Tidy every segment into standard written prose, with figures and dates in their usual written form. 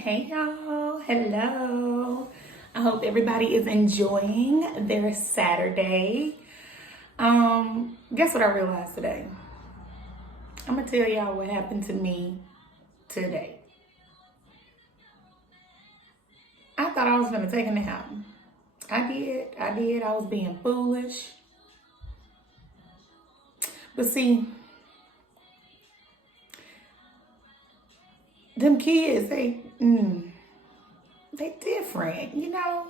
Hey y'all, hello. I hope everybody is enjoying their Saturday. Guess what I realized today? I'm gonna tell y'all what happened to me today. I thought I was gonna take a nap. I did. I was being foolish. But see, them kids, they different, you know.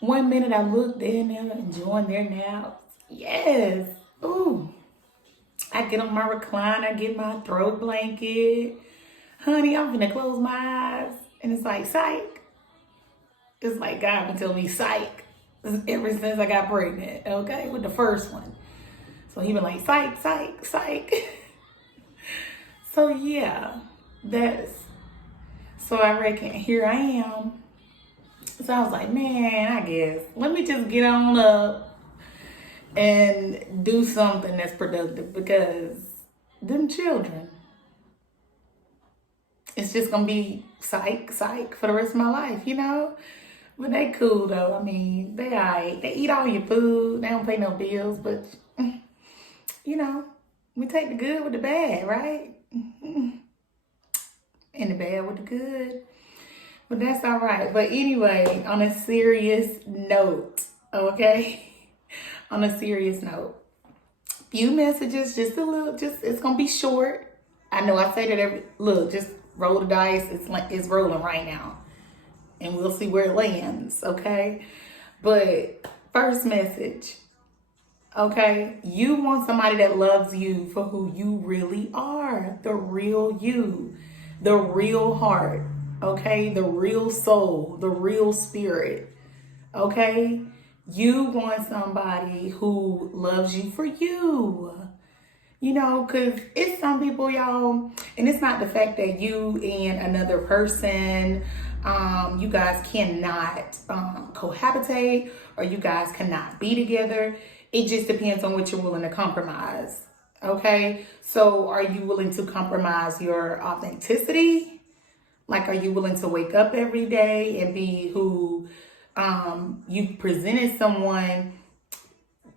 One minute I look, they're enjoying their naps. Yes. Ooh. I get on my recliner, I get my throw blanket. Honey, I'm gonna close my eyes. And it's like, psych. It's like God been telling me psych ever since I got pregnant, okay, with the first one. So he been like, psych, psych, psych. So yeah, so I reckon here I am. So I was like, man, I guess let me just get on up and do something that's productive, because them children, it's just gonna be psych for the rest of my life, you know? But they cool though. I mean, they alright. They eat all your food. They don't pay no bills, but you know, we take the good with the bad, right? And the bad with the good. But that's all right. But anyway, on a serious note, okay? On a serious note, few messages, just a little, it's gonna be short. I know I say that just roll the dice. It's rolling right now, and we'll see where it lands, okay? But first message, okay? You want somebody that loves you for who you really are, the real you, the real heart, okay? The real soul, the real spirit, okay? You want somebody who loves you for you. You know, because it's some people, y'all, and it's not the fact that you and another person, you guys cannot cohabitate, or you guys cannot be together. It just depends on what you're willing to compromise, okay? So are you willing to compromise your authenticity? Like, are you willing to wake up every day and be who you presented someone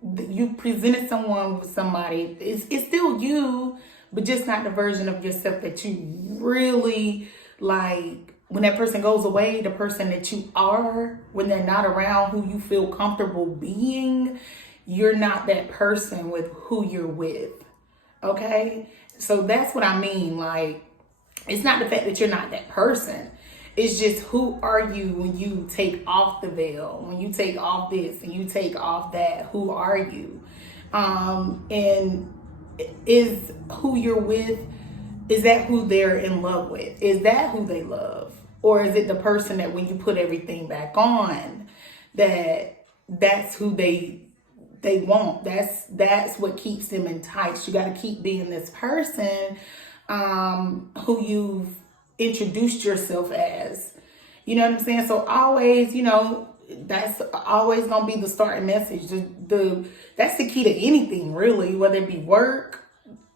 with somebody? It's still you, but just not the version of yourself that you really like. When that person goes away, the person that you are, when they're not around, who you feel comfortable being, you're not that person with who you're with, okay? So that's what I mean. Like, it's not the fact that you're not that person. It's just, who are you when you take off the veil, when you take off this and you take off that? Who are you? And is who you're with, is that who they're in love with? Is that who they love? Or is it the person that when you put everything back on, that's who they want? That's what keeps them enticed. You got to keep being this person who you've introduced yourself as. You know what I'm saying? So always, you know, that's always gonna be the starting message. That's the key to anything, really, whether it be work,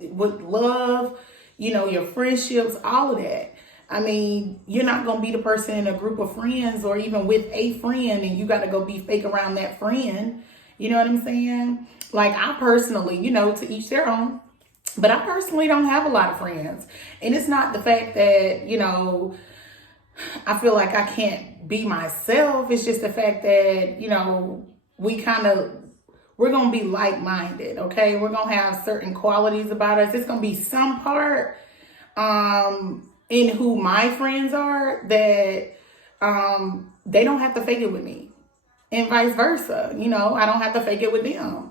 with love, you know, your friendships, all of that. I mean, you're not gonna be the person in a group of friends or even with a friend and you gotta go be fake around that friend. You know what I'm saying? Like, I personally, you know, to each their own, but I personally don't have a lot of friends. And it's not the fact that, you know, I feel like I can't be myself. It's just the fact that, you know, we're going to be like-minded, okay? We're going to have certain qualities about us. It's going to be some part in who my friends are that they don't have to fake it with me. And vice versa. You know, I don't have to fake it with them.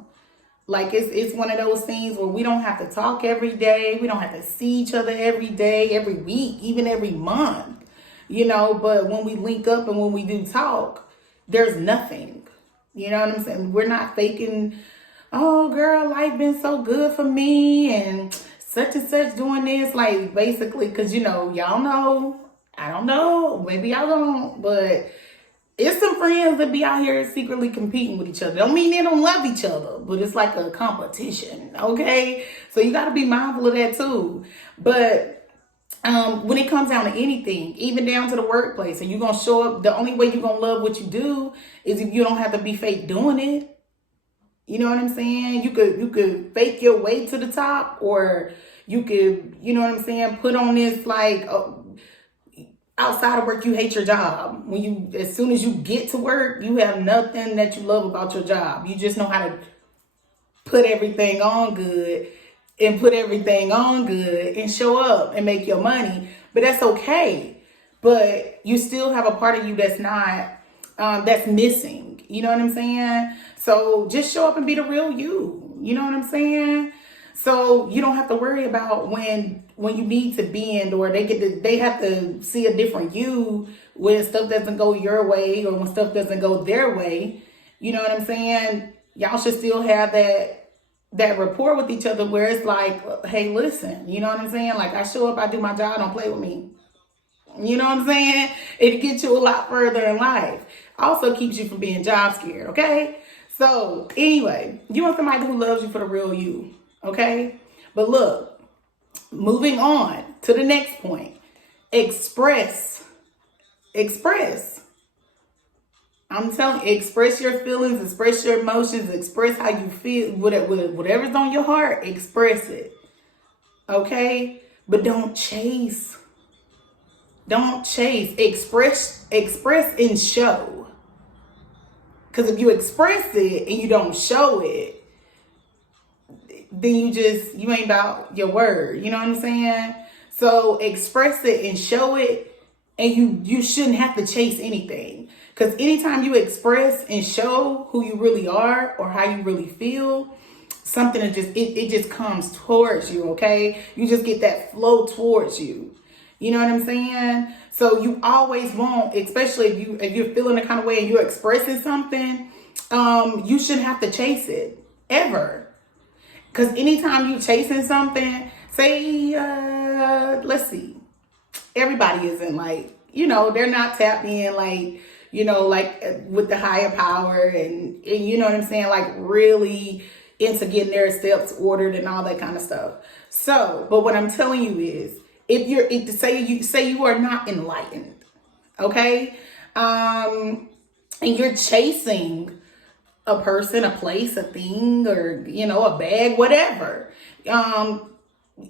Like, it's one of those things where we don't have to talk every day. We don't have to see each other every day, every week, even every month, you know. But when we link up and when we do talk, there's nothing. You know what I'm saying? We're not faking, oh, girl, life been so good for me and such doing this. Like, basically, because, you know, y'all know, I don't know, maybe y'all don't, but it's some friends that be out here secretly competing with each other. Don't mean they don't love each other, but it's like a competition, okay? So you got to be mindful of that too. But when it comes down to anything, even down to the workplace, and you're going to show up, the only way you're going to love what you do is if you don't have to be fake doing it. You know what I'm saying? You could fake your way to the top, or you could, you know what I'm saying, put on this like outside of work, you hate your job. As soon as you get to work, you have nothing that you love about your job. You just know how to put everything on good and show up and make your money. But that's okay. But you still have a part of you that's not, that's missing. You know what I'm saying? So just show up and be the real you. You know what I'm saying? So you don't have to worry about when you need to bend, or they have to see a different you when stuff doesn't go your way, or when stuff doesn't go their way. You know what I'm saying? Y'all should still have that rapport with each other where it's like, hey, listen, you know what I'm saying? Like, I show up, I do my job, don't play with me. You know what I'm saying? It gets you a lot further in life. Also keeps you from being job scared, okay? So anyway, you want somebody who loves you for the real you, okay? But look, moving on to the next point. Express. I'm telling you, express your feelings, express your emotions, express how you feel, whatever's on your heart, express it. Okay? But don't chase. Don't chase. Express and show. Because if you express it and you don't show it, then you ain't about your word. You know what I'm saying? So express it and show it, and you shouldn't have to chase anything. Because anytime you express and show who you really are or how you really feel, something it just comes towards you, okay? You just get that flow towards you. You know what I'm saying? So you always want, especially if you're feeling the kind of way and you're expressing something, you shouldn't have to chase it ever. Because anytime you're chasing something, say, let's see, everybody isn't like, they're not tapped in like, like with the higher power and you know what I'm saying? Like really into getting their steps ordered and all that kind of stuff. So, but what I'm telling you is, say you are not enlightened, okay? And you're chasing a person, a place, a thing, or, a bag, whatever.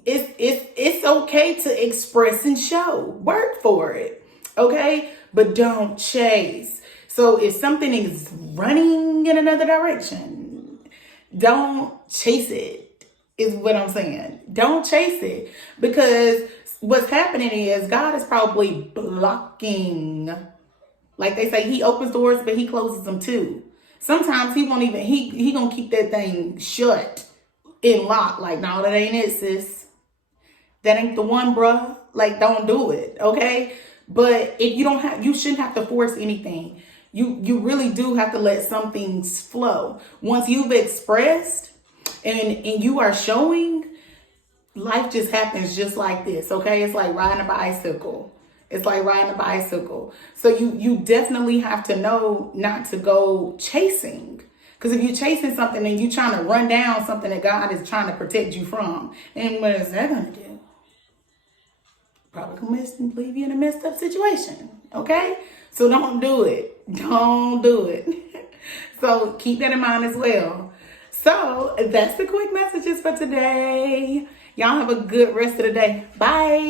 It's okay to express and show. Work for it, okay? But don't chase. So if something is running in another direction, don't chase it, is what I'm saying. Don't chase it, because what's happening is God is probably blocking. Like they say, he opens doors, but he closes them too. Sometimes he won't even, he gonna keep that thing shut and locked. Like, no, that ain't it, sis. That ain't the one, bruh. Like, don't do it, okay? But if you shouldn't have to force anything. You really do have to let some things flow. Once you've expressed and you are showing, life just happens just like this, okay? It's like riding a bicycle. So you definitely have to know not to go chasing. Because if you're chasing something and you're trying to run down something that God is trying to protect you from, then what is that going to do? Probably can leave you in a messed up situation, okay? So don't do it. Don't do it. So keep that in mind as well. So that's the quick messages for today. Y'all have a good rest of the day. Bye.